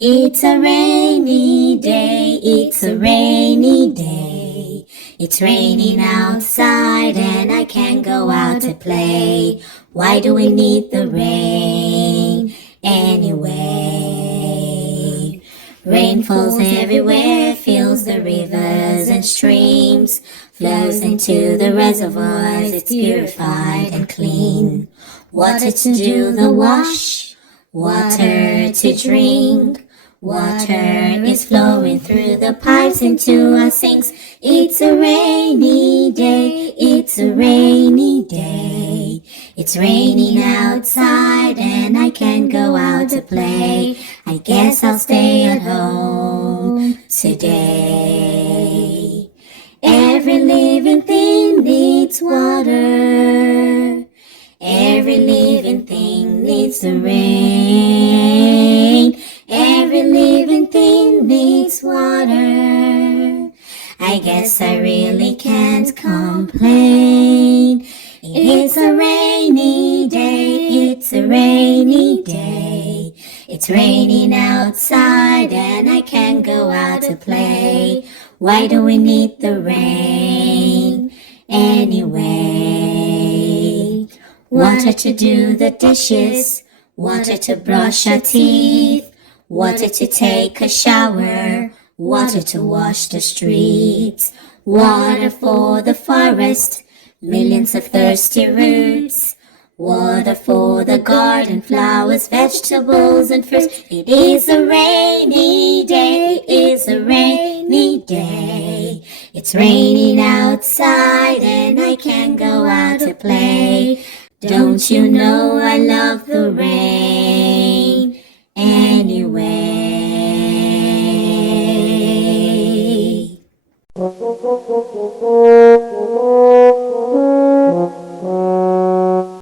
It's a rainy day, it's a rainy day. It's raining outside and I can't go out to play. Why do we need the rain anyway? Rain falls everywhere, fills the rivers and streams, flows into the reservoirs, it's purified and clean. Water to do the wash, water to drink. Water is flowing through the pipes into our sinks. It's a rainy day, it's a rainy day. It's raining outside and I can't go out to play. I guess I'll stay at home today. Every living thing needs water. Every living thing needs the rain. Every living thing needs water. I guess I really can't complain. It's a rainy day, it's a rainy day. It's raining outside and I can't go out to play. Why do we need the rain anyway? Water to do the dishes, water to brush our teeth, water to take a shower, water to wash the streets, water for the forest, millions of thirsty roots, water for the garden, flowers, vegetables and fruits. It is a rainy day, it's a rainy day. It's raining outside and I can't go out to play. Don't you know I love the rain anyway?